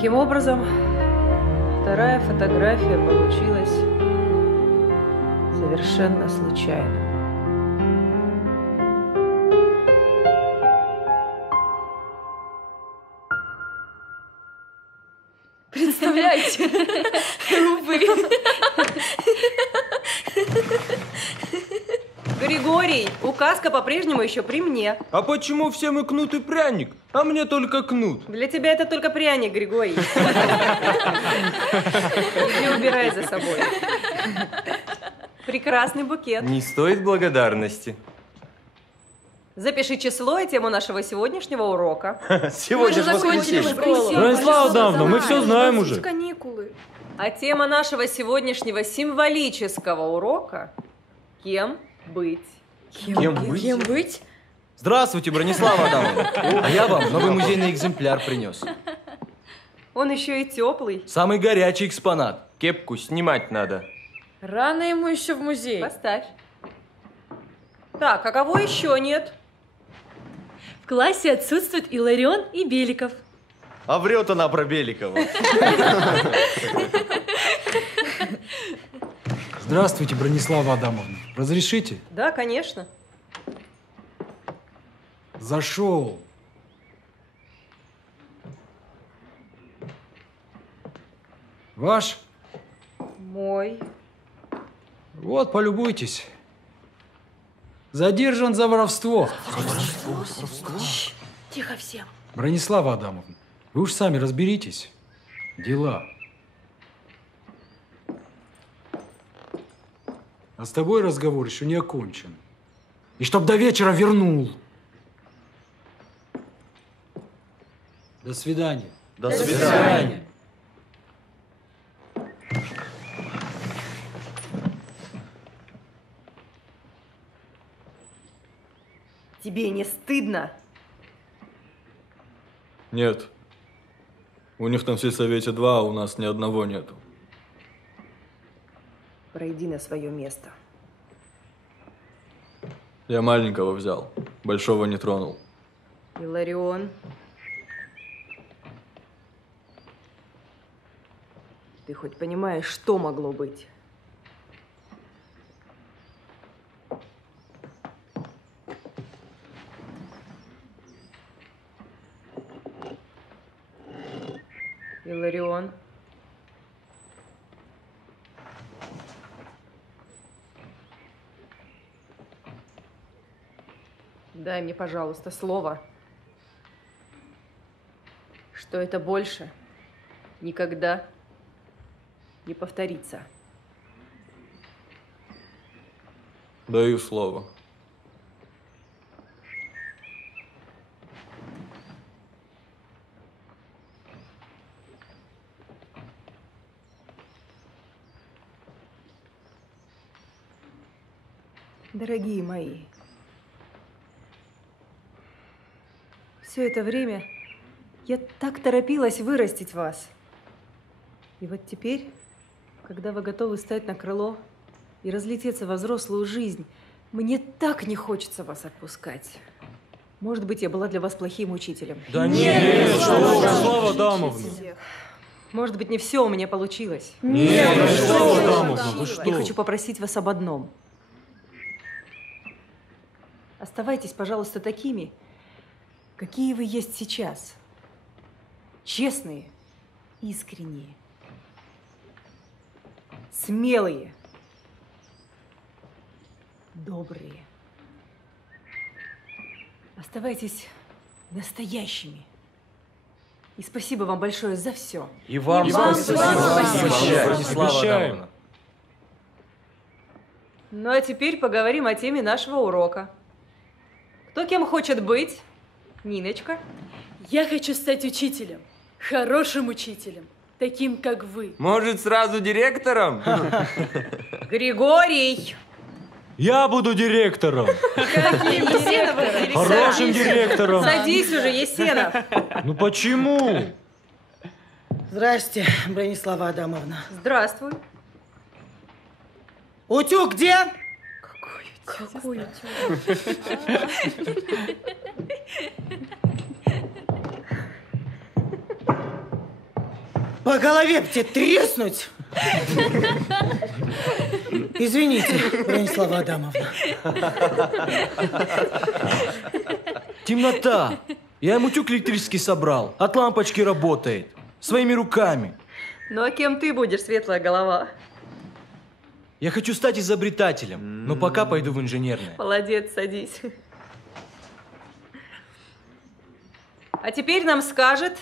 Таким образом, вторая фотография получилась совершенно случайно. Представляете? Увы. Григорий, указка по-прежнему еще при мне. А почему всем и кнут, и пряник, а мне только кнут? Для тебя это только пряник, Григорий. Иди убирай за собой. Прекрасный букет. Не стоит благодарности. Запиши число и тему нашего сегодняшнего урока. Сегодня же воскресенье. Бронислава Адамовна, мы все знаем уже. Каникулы. А тема нашего сегодняшнего символического урока – кем быть? Кем быть? Кем быть? Здравствуйте, Бронислава Адамовна. А я вам новый музейный экземпляр принес. Он еще и теплый. Самый горячий экспонат. Кепку снимать надо. Рано ему еще в музей. Поставь. Так, а кого еще нет? В классе отсутствуют Иларион и Беликов. А врет она про Беликова. Здравствуйте, Бронислава Адамовна. Разрешите? Да, конечно. Зашел. Ваш? Мой. Вот, полюбуйтесь. Задержан за воровство. Тихо всем. Бронислава Адамовна, вы уж сами разберитесь. Дела. А с тобой разговор еще не окончен. И чтоб до вечера вернул. До свидания. До свидания. Тебе не стыдно? Нет. У них там в сельсовете 2, а у нас ни одного нету. Пройди на свое место. Я маленького взял, большого не тронул. Иларион. Ты хоть понимаешь, что могло быть? Иларион. Дай мне, пожалуйста, слово, что это больше никогда не повторится. Даю слово. Дорогие мои, все это время я так торопилась вырастить вас. И вот теперь, когда вы готовы стать на крыло и разлететься во взрослую жизнь, мне так не хочется вас отпускать. Может быть, я была для вас плохим учителем. Да нет, что вы, Бронислава Адамовна. Может быть, не все у меня получилось. Нет, Бронислава Адамовна, вы Я что? хочу попросить вас об одном. Оставайтесь, пожалуйста, такими, какие вы есть сейчас. Честные, искренние, смелые, добрые. Оставайтесь настоящими. И спасибо вам большое за все. И вам спасибо. Обещаем. Ну а теперь поговорим о теме нашего урока. Кто кем хочет быть? Ниночка. Я хочу стать учителем. Хорошим учителем. Таким, как вы. Может, сразу директором? Григорий. Я буду директором. Есенов. Хорошим директором. Садись уже, Есенов. Ну почему? Здрасте, Бронислава Адамовна. Здравствуй. Утюг где? Какой утюг? По голове б тебе треснуть. Извините, Бронислава Адамовна. Темнота. Я ему утюг электрический собрал. От лампочки работает. Своими руками. Ну а кем ты будешь, светлая голова? Я хочу стать изобретателем, но пока пойду в инженерное. Молодец, садись. А теперь нам скажет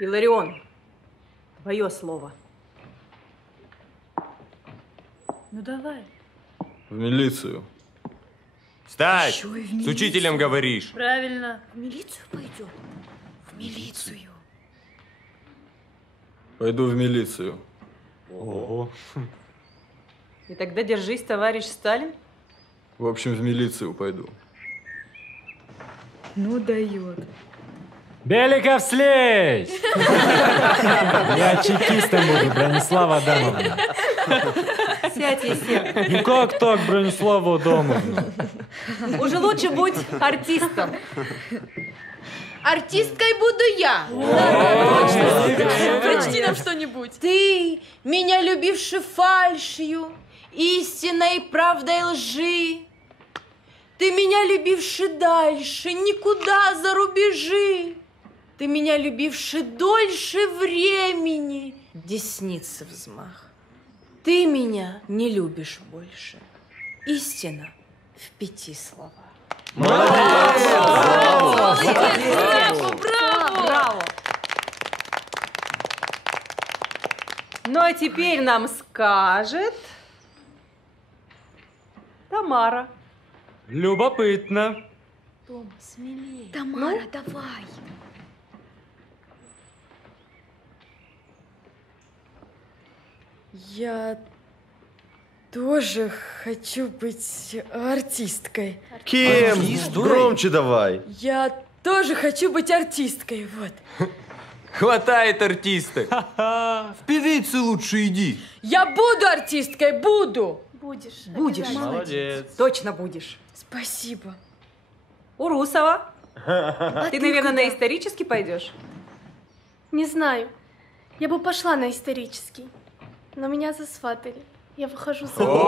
Иларион, твое слово. Ну давай. В милицию. Встать! С учителем говоришь. Правильно. В милицию пойдем? В милицию. Пойду в милицию. И тогда держись, товарищ Сталин. В общем, в милицию пойду. Ну дает. Беликов слезь! Я чекистом буду, Бронислава Адамовна. Сядь, естественно. Ну как так, Бронислава Адамовна? Уже лучше будь артистом. Артисткой буду я. Прочти нам что-нибудь. Ты, меня любивший фальшью, истиной, правдой, лжи. Ты меня любивший дальше, никуда за рубежи. Ты меня любивший дольше времени, десницы взмах. Ты меня не любишь больше. Истина в 5 словах. Браво! Ну а теперь нам скажет Тамара. Любопытно. Тома, смелее. Тамара, давай. Я тоже хочу быть артисткой. Кем? Артисткой? Громче давай. Я тоже хочу быть артисткой, вот. Хватает артисток. В певицу лучше иди. Я буду артисткой, буду. Будешь. Будешь. обязательно. Молодец. Точно будешь. Спасибо. Урусова, А ты, наверное, куда? на исторический пойдешь? Не знаю. Я бы пошла на исторический. Но меня засватали. Я выхожу замуж.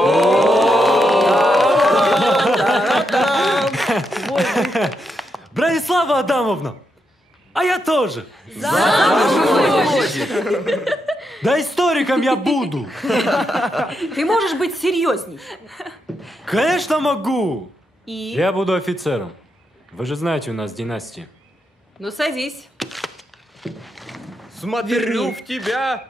Бронислава Адамовна! А я тоже! Да историком я буду! Ты можешь быть серьезней. Конечно могу! И? Я буду офицером. Вы же знаете, у нас династия. Ну, садись. Смотрю в тебя.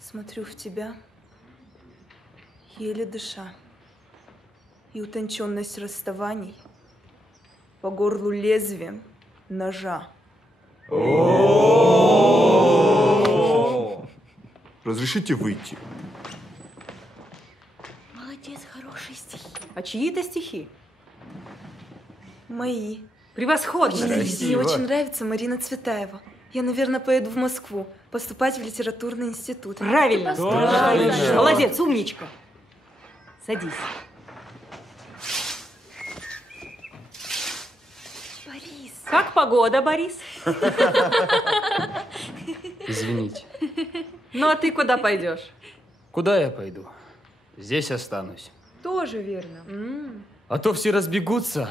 Смотрю в тебя, еле дыша, и утонченность расставаний по горлу лезвием ножа. Разрешите выйти? Молодец, хорошие стихи. А чьи это стихи? Мои. Превосходно. Мне очень нравится Марина Цветаева. Я, наверное, поеду в Москву поступать в литературный институт. Правильно. Правильно. Молодец, умничка. Садись. Борис. Как погода, Борис? Извините. Ну, а ты куда пойдешь? Куда я пойду? Здесь останусь. Тоже верно. А то все разбегутся,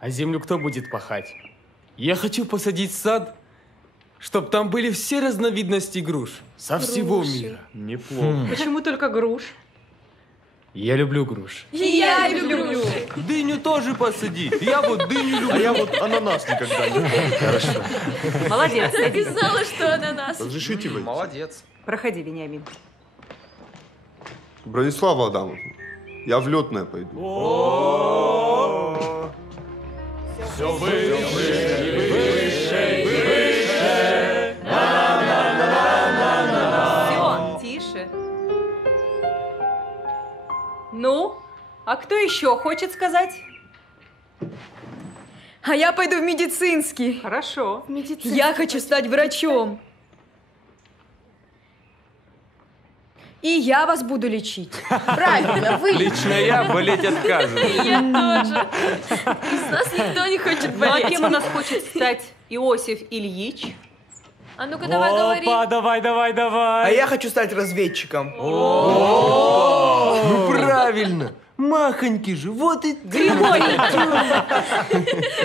а землю кто будет пахать? Я хочу посадить сад, чтоб там были все разновидности груш со всего мира. Неплохо. Почему только груш? Я люблю груш. И я люблю. Дыню тоже посади. Я вот дыню люблю. А я вот ананас никогда не ел. Хорошо. Молодец, садись. Сказала, что ананас. Разрешите выйти? Молодец. Проходи, Вениамин. Бронислава Адамовна, я в летное пойду. Все выше. Все, тише. Ну, а кто еще хочет сказать? А я пойду в медицинский. Хорошо. В медицине. Я хочу стать врачом. И я вас буду лечить. Правильно, вы. Лично я болеть отказываюсь. Я тоже. Из нас никто не хочет Ну а болеть. кем у нас хочет стать Иосиф Ильич? А ну-ка давай говори. Опа, давай. А я хочу стать разведчиком. Ну правильно. Махонький же, вот и Григорий!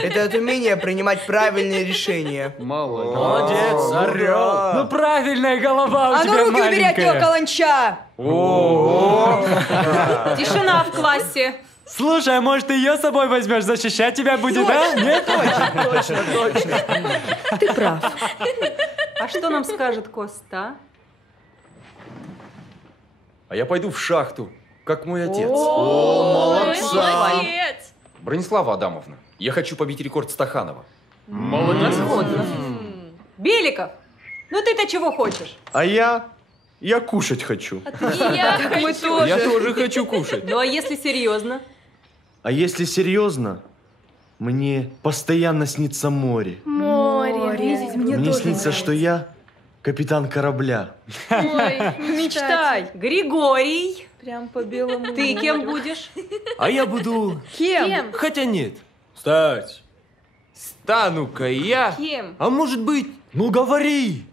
Это от умения принимать правильные решения. Молодец, орел. Ну правильная голова у А тебя ну руки убери от него, маленькая. каланча! Тишина в классе. Слушай, а может ты ее с собой возьмешь, защищать тебя будет, а? Нет? Точно. Ты прав. А что нам скажет Коста? А я пойду в шахту, как мой отец. Молодец. Бронислава Адамовна, я хочу побить рекорд Стаханова. Превосходно. Беликов, ну ты-то чего хочешь? А я кушать хочу. И я хочу. Я тоже хочу кушать. Ну а если серьезно? А если серьезно, мне постоянно снится море. Море. Мне снится, что я капитан корабля. Ой, Мечтай. Григорий, Прям по белому ты морю. кем будешь? А я буду... Кем? Хотя нет. Встать. Стану-ка я... Кем? А может быть... Ну говори.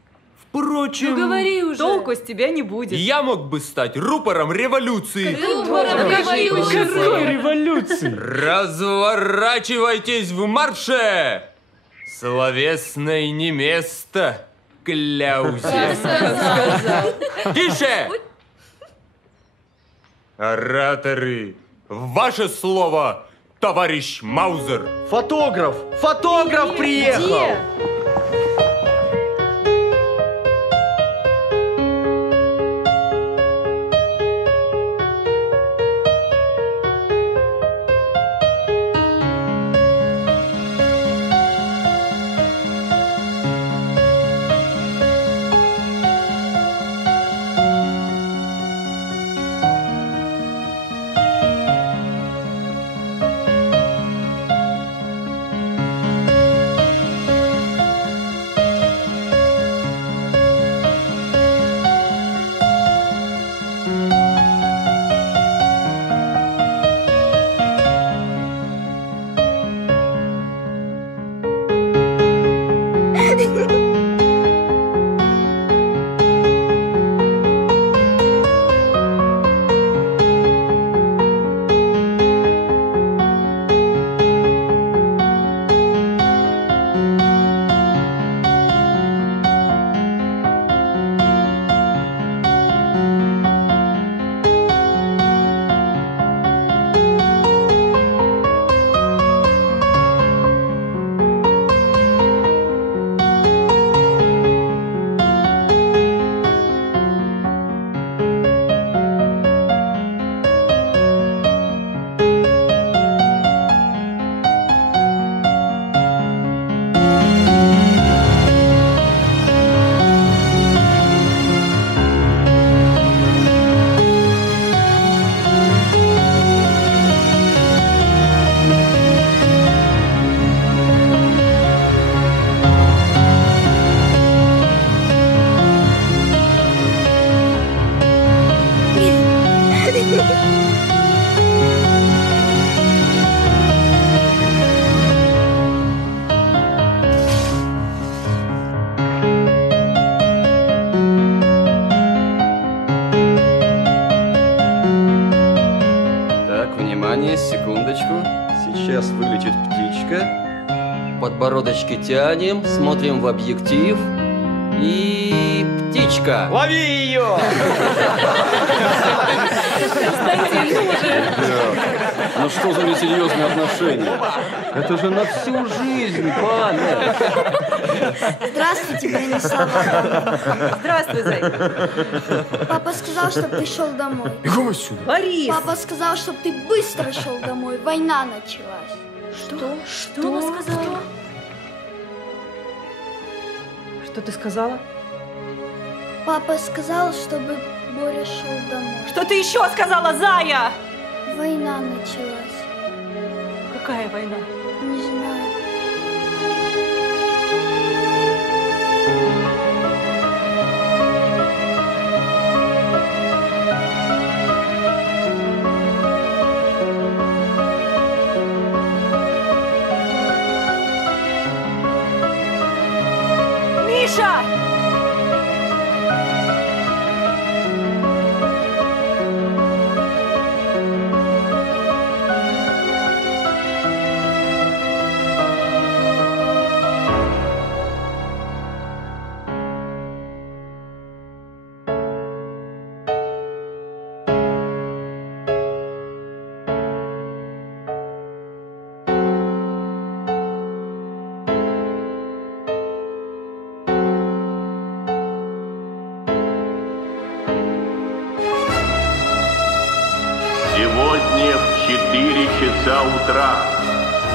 Впрочем... Ну говори уже. Толку с тебя не будет. Я мог бы стать рупором революции. Говори уже. Революции. Разворачивайтесь в марше! Словесное не место, кляузе. Тише! Ораторы, ваше слово, товарищ Маузер. Фотограф приехал! Где? Так, внимание, секундочку. Сейчас вылетит птичка. Подбородочки тянем, смотрим в объектив. И птичка. Лови ее! Ну что за несерьезные отношения? Это же на всю жизнь, пане. Здравствуйте, Бронислава. Здравствуй, зайка. Папа сказал, чтобы ты шел домой. Бегом отсюда. Борис! Папа сказал, чтобы ты быстро шел домой. Война началась. Что она сказала? Что ты сказала? Папа сказал, чтобы Боря шел домой. Что ты еще сказала, Зая? Война началась. Какая война? Не знаю. Сегодня в 4 часа утра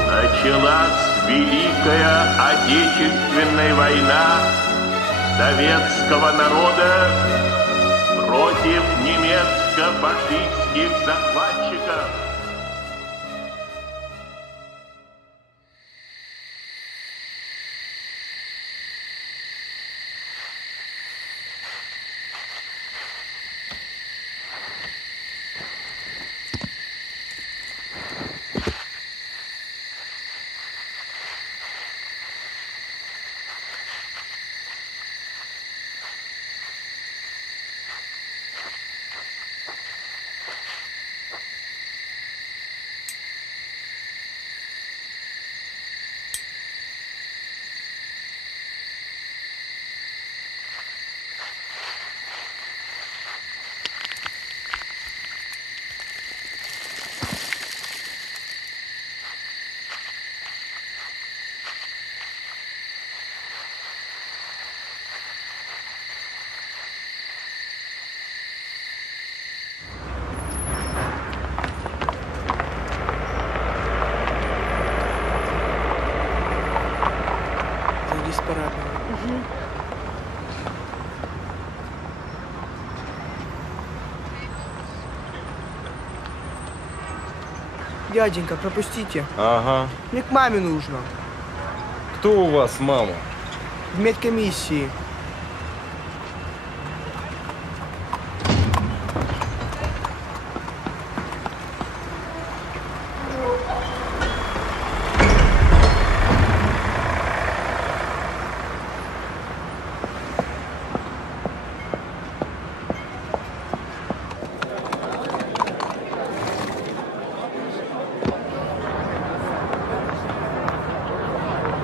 началась Великая Отечественная война советского народа против немецко-фашистских захватчиков. Дяденька, пропустите. Ага. Мне к маме нужно. Кто у вас мама? В медкомиссии.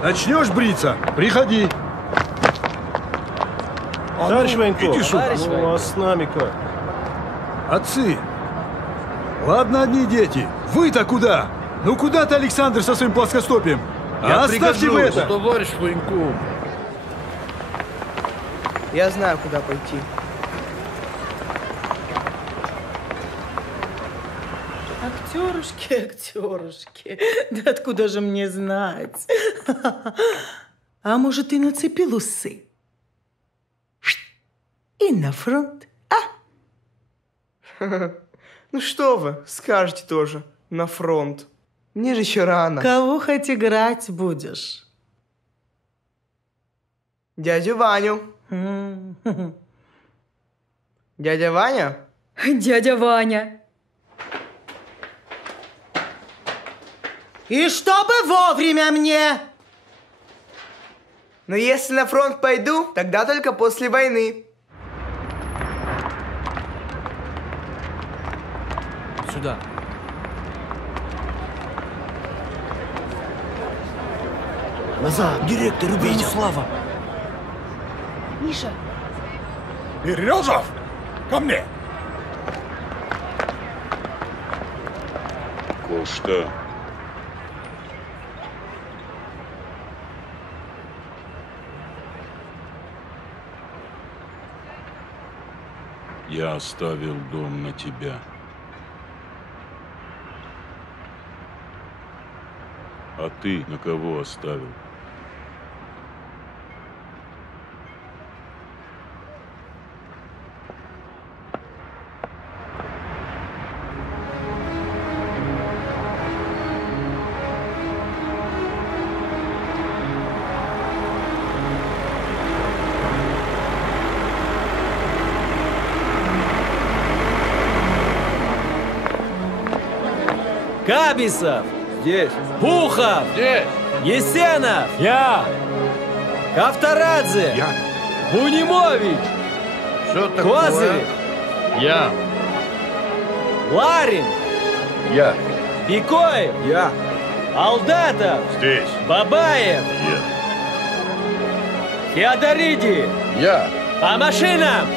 Начнешь бриться? Приходи. Товарищ Военков, иди сюда. Ну, а с нами как? Отцы. Ладно, одни дети. Вы-то куда? Ну куда ты, Александр, со своим плоскостопием? Оставьте вы это! Товарищ Военков. Я знаю, куда пойти. Актерушки, актерушки. Да откуда же мне знать? А может, ты нацепил усы? И на фронт, Ну что вы, скажете тоже, на фронт. Мне же еще рано. Кого хоть играть будешь? Дядю Ваню. Дядя Ваня? Дядя Ваня. И чтобы вовремя мне! Но если на фронт пойду, тогда только после войны. Сюда. Назад, директор увидел. Слава. Миша. Березов, ко мне. Кошта. Я оставил дом на тебя. А ты на кого оставил? Кабисов! Здесь. Пухов! Здесь. Есенов! Я! Кавторадзе! Я. Бунимович! Что такое? Козырев! Я. Ларин! Я. Бикоев! Я. Алдатов! Здесь. Бабаев! Я. Феодориди! Я. По машинам!